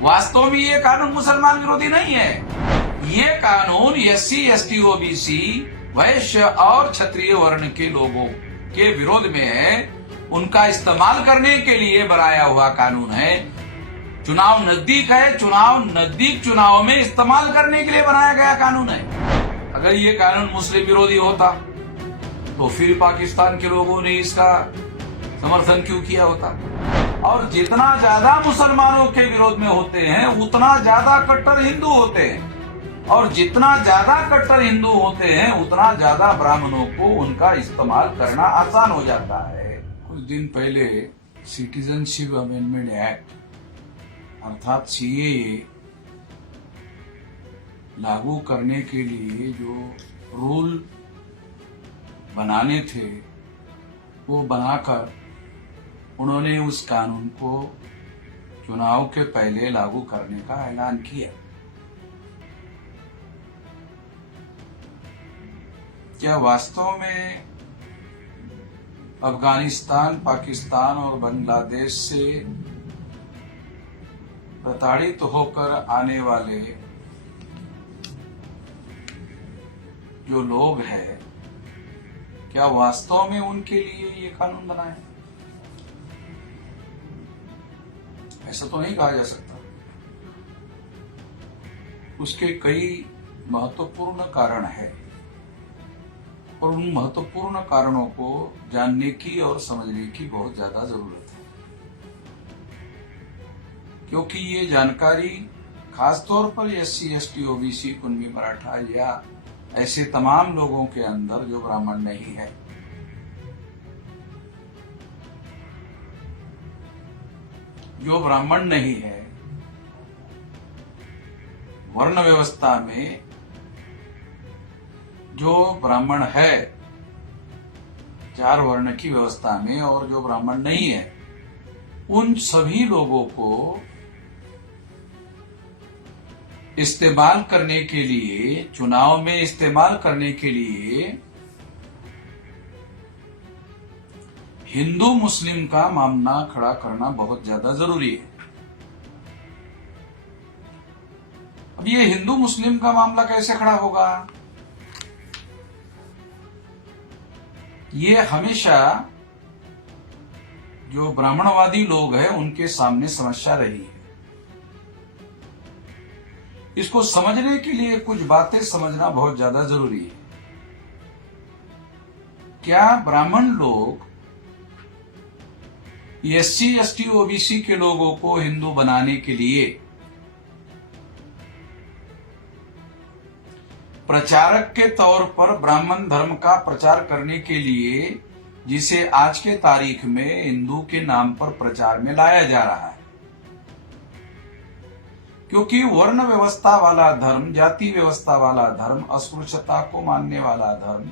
वास्तव में ये कानून मुसलमान विरोधी नहीं है। ये कानून SC, ST, OBC, वैश्य और क्षत्रिय वर्ण के लोगों के विरोध में है। उनका इस्तेमाल करने के लिए बनाया हुआ कानून है। चुनाव नजदीक है, चुनाव में इस्तेमाल करने के लिए बनाया गया कानून है। अगर ये कानून मुस्लिम विरोधी होता तो फिर पाकिस्तान के लोगों ने इसका समर्थन क्यों किया होता? और जितना ज्यादा मुसलमानों के विरोध में होते हैं उतना ज्यादा कट्टर हिंदू होते हैं, और जितना ज्यादा कट्टर हिंदू होते हैं उतना ज्यादा ब्राह्मणों को उनका इस्तेमाल करना आसान हो जाता है। कुछ दिन पहले सिटीजनशिप अमेंडमेंट एक्ट अर्थात CAA लागू करने के लिए जो रूल बनाने थे वो बनाकर उन्होंने उस कानून को चुनाव के पहले लागू करने का ऐलान किया। क्या वास्तव में अफगानिस्तान, पाकिस्तान और बांग्लादेश से प्रताड़ित होकर आने वाले जो लोग हैं, क्या वास्तव में उनके लिए ये कानून बना है? ऐसा तो नहीं कहा जा सकता। उसके कई महत्वपूर्ण कारण है और उन महत्वपूर्ण कारणों को जानने की और समझने की बहुत ज्यादा जरूरत है, क्योंकि ये जानकारी खासतौर पर SC, ST, OBC, Kunbi, Maratha या ऐसे तमाम लोगों के अंदर जो ब्राह्मण नहीं है, वर्ण व्यवस्था में जो ब्राह्मण है, 4 वर्ण की व्यवस्था में, और जो ब्राह्मण नहीं है, उन सभी लोगों को इस्तेमाल करने के लिए, चुनाव में इस्तेमाल करने के लिए हिंदू मुस्लिम का मामला खड़ा करना बहुत ज्यादा जरूरी है। अब ये हिंदू मुस्लिम का मामला कैसे खड़ा होगा? ये हमेशा जो ब्राह्मणवादी लोग हैं उनके सामने समस्या रही है। इसको समझने के लिए कुछ बातें समझना बहुत ज्यादा जरूरी है। क्या ब्राह्मण लोग SC, ST, OBC के लोगों को हिंदू बनाने के लिए प्रचारक के तौर पर ब्राह्मण धर्म का प्रचार करने के लिए, जिसे आज के तारीख में हिंदू के नाम पर प्रचार में लाया जा रहा है, क्योंकि वर्ण व्यवस्था वाला धर्म, जाति व्यवस्था वाला धर्म, अस्पृश्यता को मानने वाला धर्म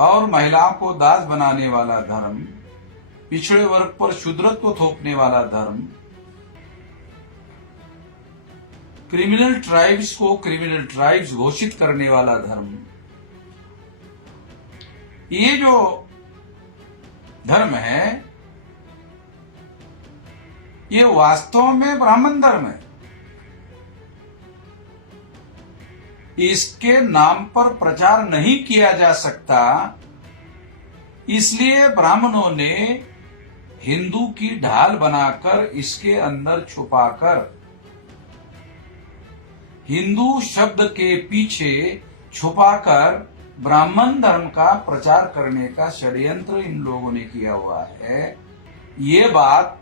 और महिलाओं को दास बनाने वाला धर्म, पिछड़े वर्ग पर शूद्रत्व थोपने वाला धर्म, क्रिमिनल ट्राइब्स को क्रिमिनल ट्राइब्स घोषित करने वाला धर्म, ये जो धर्म है ये वास्तव में ब्राह्मण धर्म है। इसके नाम पर प्रचार नहीं किया जा सकता, इसलिए ब्राह्मणों ने हिंदू की ढाल बनाकर इसके अंदर छुपाकर हिंदू शब्द के पीछे छुपाकर ब्राह्मण धर्म का प्रचार करने का षड्यंत्र इन लोगों ने किया हुआ है। ये बात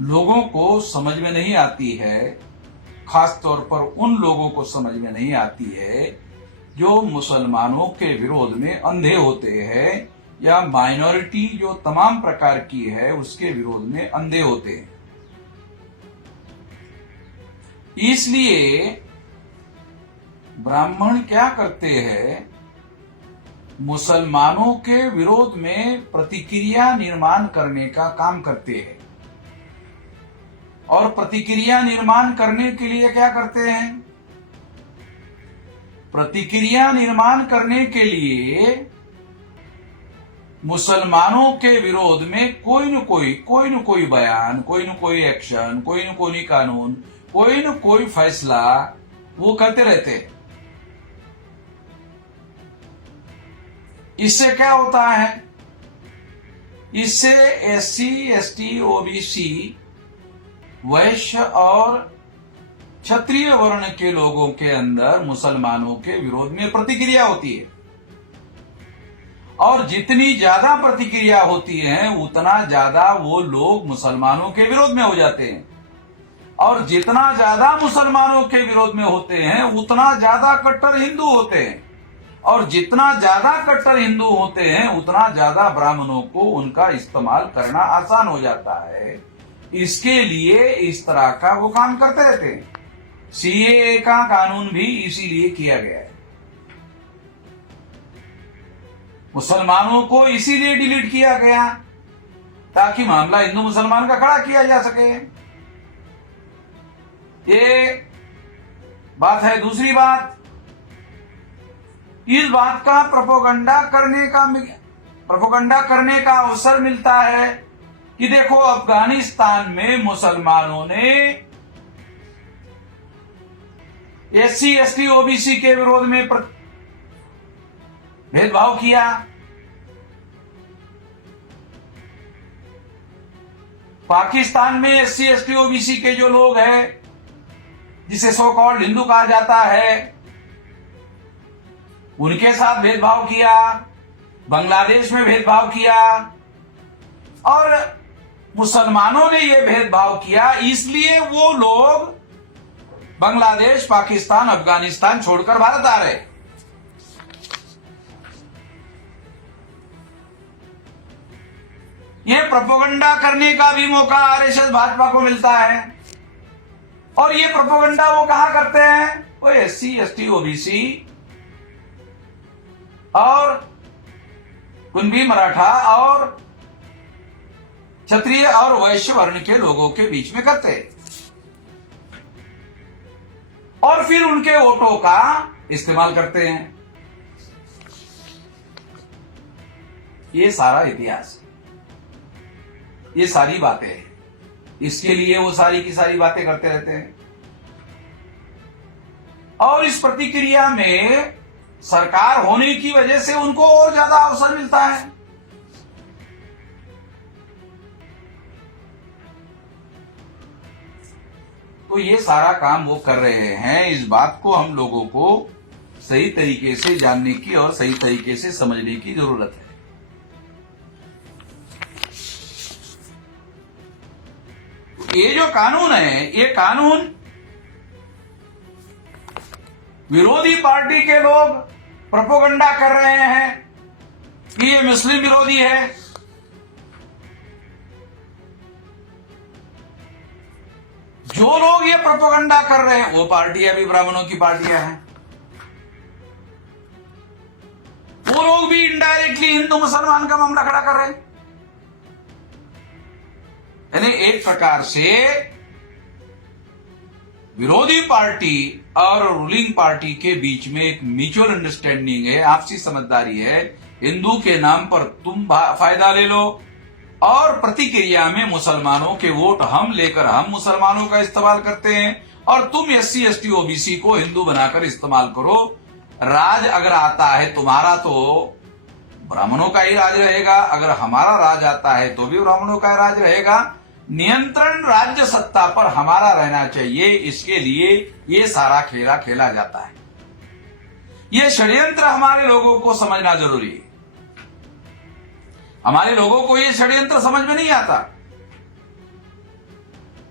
लोगों को समझ में नहीं आती है, खास तौर पर उन लोगों को समझ में नहीं आती है जो मुसलमानों के विरोध में अंधे होते हैं, या माइनॉरिटी जो तमाम प्रकार की है उसके विरोध में अंधे होते हैं। इसलिए ब्राह्मण क्या करते हैं, मुसलमानों के विरोध में प्रतिक्रिया निर्माण करने का काम करते हैं, और प्रतिक्रिया निर्माण करने के लिए क्या करते हैं? प्रतिक्रिया निर्माण करने के लिए मुसलमानों के विरोध में कोई न कोई बयान, कोई न कोई एक्शन, कोई न कोई कानून, कोई न कोई फैसला वो करते रहते हैं। इससे क्या होता है? इससे एससी, एसटी, ओबीसी, वैश्य और क्षत्रिय वर्ण के लोगों के अंदर मुसलमानों के विरोध में प्रतिक्रिया होती है, और जितनी ज्यादा प्रतिक्रिया होती है उतना ज्यादा वो लोग मुसलमानों के विरोध में हो जाते हैं, और जितना ज्यादा मुसलमानों के विरोध में होते हैं उतना ज्यादा कट्टर हिंदू होते हैं, और जितना ज्यादा कट्टर हिंदू होते हैं उतना ज्यादा ब्राह्मणों को उनका इस्तेमाल करना आसान हो जाता है। इसके लिए इस तरह का वो काम करते रहते हैं। सीएए का कानून भी इसीलिए किया गया है, मुसलमानों को इसीलिए डिलीट किया गया ताकि मामला हिंदू मुसलमान का खड़ा किया जा सके। ये बात है। दूसरी बात, इस बात का प्रोपोगंडा करने का अवसर मिलता है कि देखो अफगानिस्तान में मुसलमानों ने एससी, एसटी, ओबीसी के विरोध में भेदभाव किया। पाकिस्तान में एससी, एसटी, ओबीसी के जो लोग हैं, जिसे सो कॉल्ड हिंदू कहा जाता है, उनके साथ भेदभाव किया। बांग्लादेश में भेदभाव किया, और मुसलमानों ने यह भेदभाव किया इसलिए वो लोग बांग्लादेश, पाकिस्तान, अफगानिस्तान छोड़कर भारत आ रहे। ये प्रोपोगंडा करने का भी मौका आरएसएस भाजपा को मिलता है, और ये प्रोपोगंडा वो कहां करते हैं? वो एससी, एसटी, ओबीसी और कुणबी, मराठा और क्षत्रिय और वैश्य वर्ण के लोगों के बीच में करते हैं, और फिर उनके वोटों का इस्तेमाल करते हैं। ये सारा इतिहास, ये सारी बातें हैं। इसके लिए वो सारी की सारी बातें करते रहते हैं, और इस प्रतिक्रिया में सरकार होने की वजह से उनको और ज्यादा अवसर मिलता है। तो ये सारा काम वो कर रहे हैं। इस बात को हम लोगों को सही तरीके से जानने की और सही तरीके से समझने की जरूरत है। ये जो कानून है, ये कानून विरोधी पार्टी के लोग प्रोपोगंडा कर रहे हैं कि ये मुस्लिम विरोधी है। जो लोग ये प्रोपोगंडा कर रहे हैं वो पार्टियां भी ब्राह्मणों की पार्टियां हैं। वो लोग भी इनडायरेक्टली हिंदू मुसलमान का मामला खड़ा कर रहे हैं। यानी एक प्रकार से विरोधी पार्टी और रूलिंग पार्टी के बीच में एक म्यूचुअल अंडरस्टैंडिंग है, आपसी समझदारी है। हिंदू के नाम पर तुम फायदा ले लो, और प्रतिक्रिया में मुसलमानों के वोट हम लेकर हम मुसलमानों का इस्तेमाल करते हैं, और तुम एससी, एसटी, ओबीसी को हिंदू बनाकर इस्तेमाल करो। राज अगर आता है तुम्हारा तो ब्राह्मणों का ही राज रहेगा, अगर हमारा राज आता है तो भी ब्राह्मणों का राज रहेगा। नियंत्रण राज्य सत्ता पर हमारा रहना चाहिए, इसके लिए ये सारा खेला खेला जाता है। ये षड्यंत्र हमारे लोगों को समझना जरूरी है। हमारे लोगों को ये षड्यंत्र समझ में नहीं आता,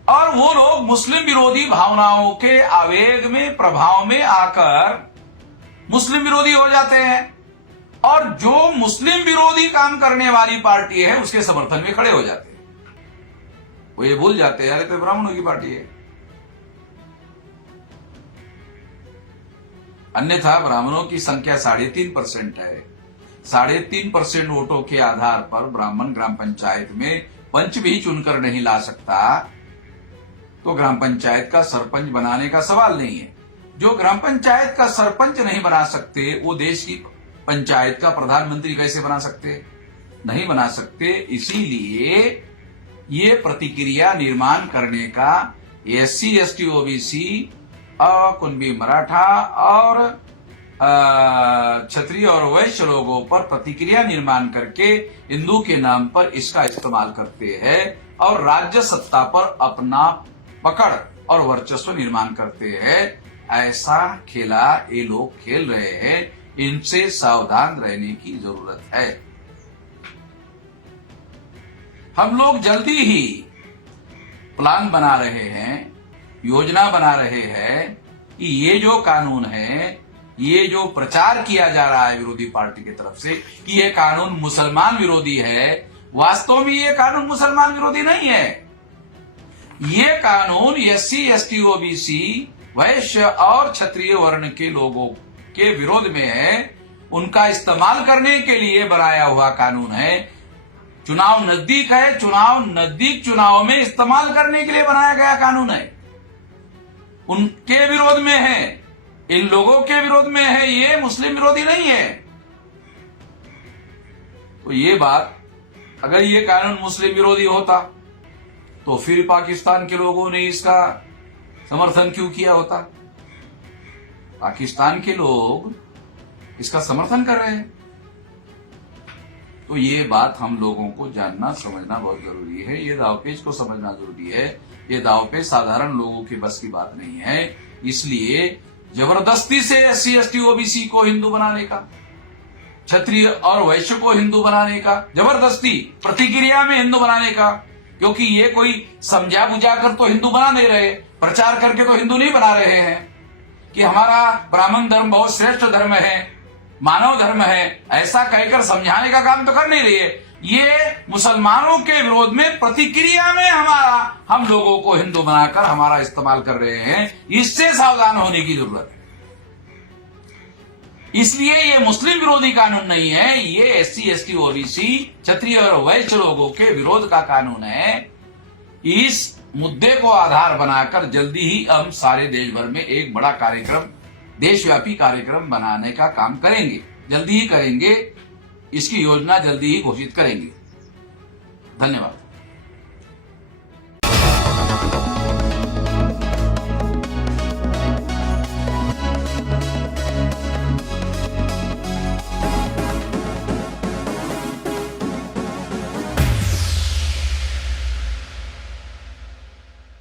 और वो लोग मुस्लिम विरोधी भावनाओं के आवेग में, प्रभाव में आकर मुस्लिम विरोधी हो जाते हैं, और जो मुस्लिम विरोधी काम करने वाली पार्टी है उसके समर्थन में खड़े हो जाते हैं। वो ये भूल जाते हैं, अरे तो ब्राह्मणों की पार्टी है। अन्यथा ब्राह्मणों की संख्या 3.5% है। 3.5% वोटों के आधार पर ब्राह्मण ग्राम पंचायत में पंच भी चुनकर नहीं ला सकता, तो ग्राम पंचायत का सरपंच बनाने का सवाल नहीं है। जो ग्राम पंचायत का सरपंच नहीं बना सकते, वो देश की पंचायत का प्रधानमंत्री कैसे बना सकते? नहीं बना सकते। इसीलिए ये प्रतिक्रिया निर्माण करने का SC ST OBC Kunbi Maratha और क्षत्रिय और वैश्य लोगों पर प्रतिक्रिया निर्माण करके हिंदू के नाम पर इसका इस्तेमाल करते हैं और राज्य सत्ता पर अपना पकड़ और वर्चस्व निर्माण करते हैं। ऐसा खेला ये लोग खेल रहे हैं, इनसे सावधान रहने की जरूरत है। हम लोग जल्दी ही प्लान बना रहे हैं, योजना बना रहे हैं कि ये जो कानून है, ये जो प्रचार किया जा रहा है विरोधी पार्टी की तरफ से कि ये कानून मुसलमान विरोधी है, वास्तव में ये कानून मुसलमान विरोधी नहीं है। ये कानून SC ST OBC वैश्य और क्षत्रिय वर्ण के लोगों के विरोध में है, उनका इस्तेमाल करने के लिए बनाया हुआ कानून है। चुनाव नजदीक है, चुनाव में इस्तेमाल करने के लिए बनाया गया कानून है, उनके विरोध में है, इन लोगों के विरोध में है, ये मुस्लिम विरोधी नहीं है। तो ये बात, अगर ये कानून मुस्लिम विरोधी होता तो फिर पाकिस्तान के लोगों ने इसका समर्थन क्यों किया होता? पाकिस्तान के लोग इसका समर्थन कर रहे हैं। तो ये बात हम लोगों को जानना समझना बहुत जरूरी है। ये दावपेच को समझना जरूरी है। ये दावपेच साधारण लोगों की बस की बात नहीं है। इसलिए जबरदस्ती से SC ST OBC को हिंदू बनाने का, क्षत्रिय और वैश्य को हिंदू बनाने का, जबरदस्ती प्रतिक्रिया में हिंदू बनाने का, क्योंकि ये कोई समझा बुझा कर तो हिंदू बना नहीं रहे, प्रचार करके तो हिंदू नहीं बना रहे हैं कि हमारा ब्राह्मण धर्म बहुत श्रेष्ठ धर्म है, मानव धर्म है, ऐसा कहकर समझाने का काम तो कर नहीं रहे। ये मुसलमानों के विरोध में प्रतिक्रिया में हम लोगों को हिंदू बनाकर हमारा इस्तेमाल कर रहे हैं। इससे सावधान होने की जरूरत है। इसलिए ये मुस्लिम विरोधी कानून नहीं है, ये SC ST OBC क्षत्रिय और वैश्य लोगों के विरोध का कानून है। इस मुद्दे को आधार बनाकर जल्दी ही हम सारे देश भर में एक बड़ा कार्यक्रम, देशव्यापी कार्यक्रम बनाने का काम करेंगे, जल्दी ही करेंगे। इसकी योजना जल्दी ही घोषित करेंगे। धन्यवाद।